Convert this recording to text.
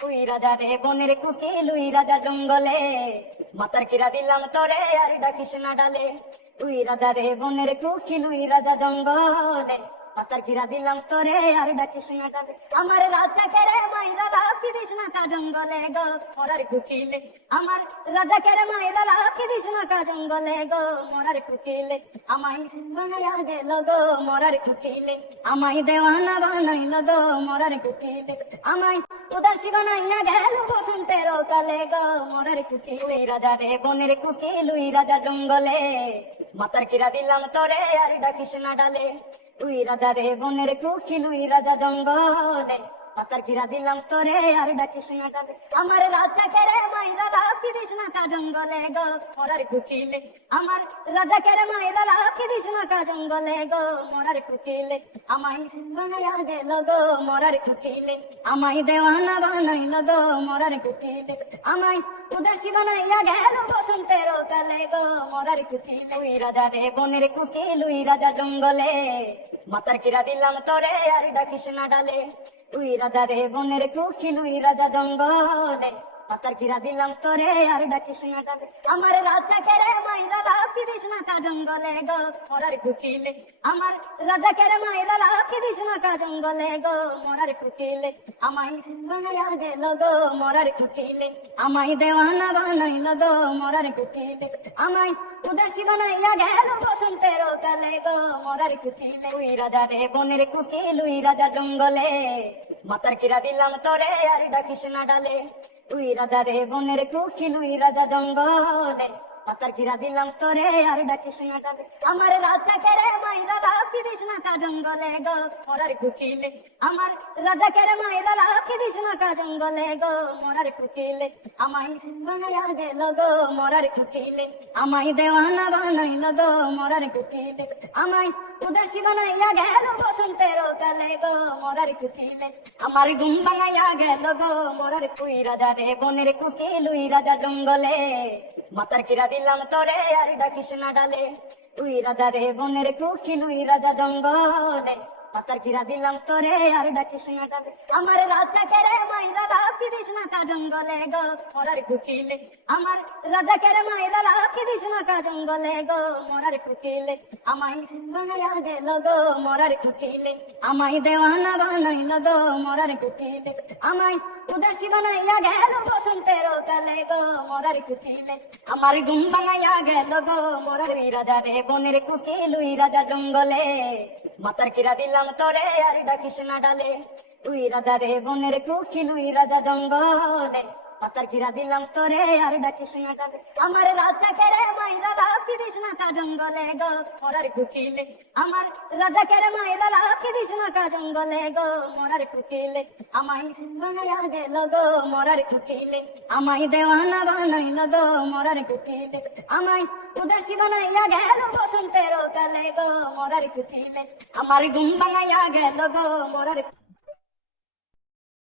তুই রাজা রে, বনের কুকি লুই রাজা জঙ্গলে। মাতার কিরা দিলাম তরে, আর ডাকিস না ডালে। তুই রাজা রে, বনের কুকি লুই রাজা জঙ্গলে। মাতার কিরা দিলাম তোরে, আর ডাকিস না ডালে আমার রাজা কেরে মাইরা লাফি দিস না কা জঙ্গলে গো। মোরার কুকিলে, আমার রাজা কেরে মাইরা লাফি দিস না কা জঙ্গলে গো। মোরার কুকিলে, আমায় বানায়া গেল গো। মোরার কুকিলে, আমায় দেওয়ানা বানাইল গো। মোরার কুকিলে, আমায় উদাসী বানাইয়া গেল বসন্তের কালে গো। মোরার কুকিলে রাজা রে, বনের কুকিলুই রাজা জঙ্গলে। মাতার কিরা দিলাম তোরে, আর ডাকিস না ডালে। তুই রাজা রে বনের কোকিল রাজা জঙ্গলে পাতার কিরা দিলাম তোরে, আর ডাকিস না ডালে আমার রাজা কেরে মাইরা লাফি দিস না কা জঙ্গলে গো। মোরার কুকিলে, আমার রাজা কেরে মাইরা লাফি দিস না কা জঙ্গলে গো। মোরার কুকিলে, আমায় বানায়া গেল গো। মোরার কুকিলে, আমায় দেওয়ানা বানাইল গো। মোরার কুকিলে, আমায় উদাসী বানাইয়া গেল বসন্তের কালে গো। মোরার কুকিলে, উই রাজা রে, বনের কুকিল, উই রাজা জঙ্গলে। মাতার কিরা দিলাম তোরে, আর ডাকিস না ডালে তুই রাজা রে বনের কুকিলুই রাজা জঙ্গলে। পাতার কিরা দিলাম তোরে, আর ডাকিস না ডালে আমার রাজা কেরে মাইরা লাফি দিস না কা জঙ্গলে গো। মোরার কুকিলে, আমার রাজা কেরে মাইরা লাফি দিস না কা জঙ্গলে গো। মোরার কুকিলে, আমায় বানায়া গেল গো। মোরার কুকিলে, আমায় দেওয়ানা বানাইল গো। মোরার কুকিলে, আমায় উদাসী বানাইয়া গেল বসন্তের কালে গো। মোরার কুকিলে, উই রাজা রে বনের কুকিল, উই রাজা জঙ্গলে। মাতার কিরা দিলাম তোরে, আর ডাকিস না ডালে তুই রাজা রে বনের উই রাজা জঙ্গলে। পাতার কিরা দিলাম তোরে আর ডাকিস না ডালে আমার রাজা কেরে মাইরা লাফি দিস না কা জঙ্গলে গো। মোরার কুকিলে, আমার রাজা কেরে মাইরা লাফি দিস না কা জঙ্গলে গো। মোরার কুকিলে আমাই বানায়া গেল গো। মোরার কুকিলে আমাই দেওয়ানা বানাইল গো। মোরার কুকিলে, আমায় উদাসী বানাইয়া গেল বসন্তের কালে গো মোরার কুকিলে আমার ঘুম বানাইয়া গেল গো, মোরার কুই রাজা রে, বনের কুকিল লুই রাজা জঙ্গলে। মাতার কিরা দিলাম তোরে, আর ডাকিস না ডালে। তুই রাজা রে, বনের কুকি লুই রাজা জঙ্গলে। পাতার কিরা দিলাম তোরে, আর ডাকিস না আমার রাজা কেরে মাইরা লাফি দিস না কা জঙ্গলে গো। মোরার কুকিলে, আমার রাজা কেরে মাইরা লাফি দিস না কা জঙ্গলে গো। মোরার কুকিলে, আমায় বানায়া গেল গো। মোরার কুকিলে, আমায় দেওয়ানা বানাইল গো। মোরার কুকিলে, আমায় উদাসী বানাইয়া গেল বসন্তের কালে গো। মোরার কুকিলে, আমার ঘুম বানাইয়া গেল গো। মোরার রাজা রে বনের কুকিল রাজা জঙ্গলে। মাতার কিরা দিলাম তোরে আর ডাকিস না ডালে। উই রাজা রে বনের কুকিল, উই রাজা জঙ্গলে। পাতার কিরা দিলাম তোরে আর ডাকিস না ডালে। আমার রাজা কেরে মাইরা দিস না কা জঙ্গলে গো। মোরার কুকিলে, আমার রাজা কেরে মাইরা লাফি দিস না কা জঙ্গলে গো। মোরার কুকিলে, আমায় বানায়া গেল গো। মোরার কুকিলে, আমায় দেওয়ানা বানাইল গো। মোরার কুকিলে, আমায় উদাসী বানাইয়া গেল বসন্তের কালে গো মোরার কুকিলে আমার ঘুম বানাইয়া গেল গো মোরার